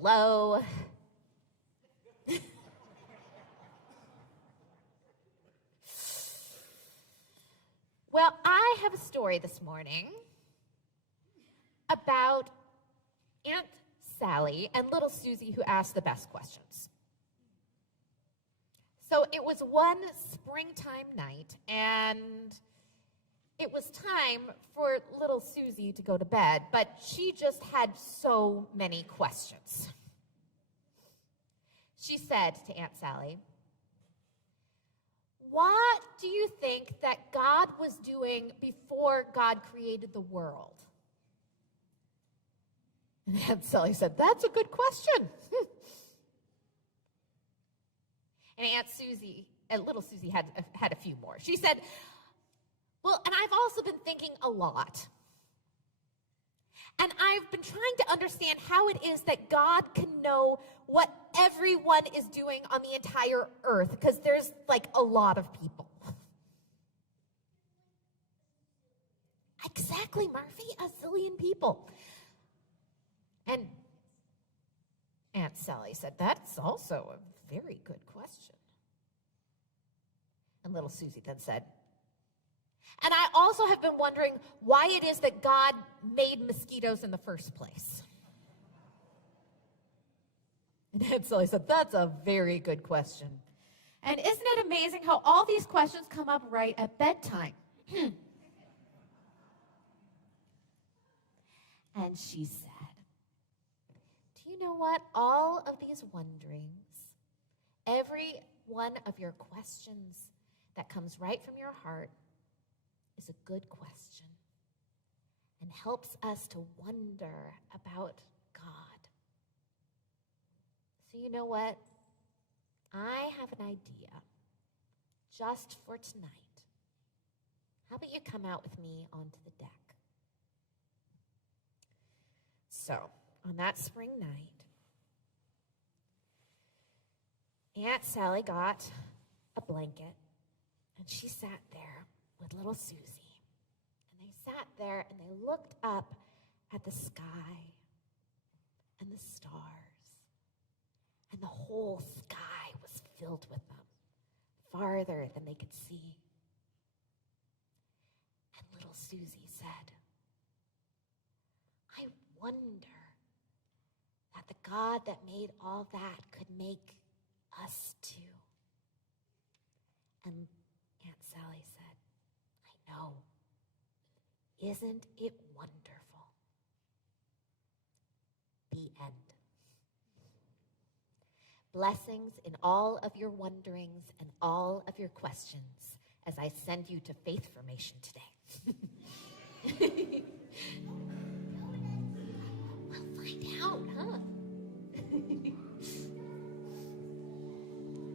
below. Well, I have a story this morning about Aunt Sally and little Susie who asked the best questions. So it was one springtime night, and it was time for little Susie to go to bed, but she just had so many questions. She said to Aunt Sally, "What do you think that God was doing before God created the world?" And Aunt Sally said, "That's a good question." And little Susie had a few more. She said, "Well, and I've also been thinking a lot. And I've been trying to understand how it is that God can know what everyone is doing on the entire earth, because there's like a lot of people." Exactly, Murphy, a zillion people. And Aunt Sally said, "That's also a very good question." And little Susie then said, "And I also have been wondering why it is that God made mosquitoes in the first place." And Aunt Sally said, "That's a very good question." And isn't it amazing how all these questions come up right at bedtime? And she said, "Do you know what? All of these wonderings, every one of your questions that comes right from your heart is a good question and helps us to wonder about God. So you know what? I have an idea just for tonight. How about you come out with me onto the deck?" So, on that spring night, Aunt Sally got a blanket, and she sat there with little Susie. And they sat there and they looked up at the sky and the stars. And the whole sky was filled with them, farther than they could see. And little Susie said, "I wonder that the God that made all that could make us too." And Aunt Sally said, "I know. Isn't it wonderful?" The end. Blessings in all of your wonderings and all of your questions as I send you to faith formation today.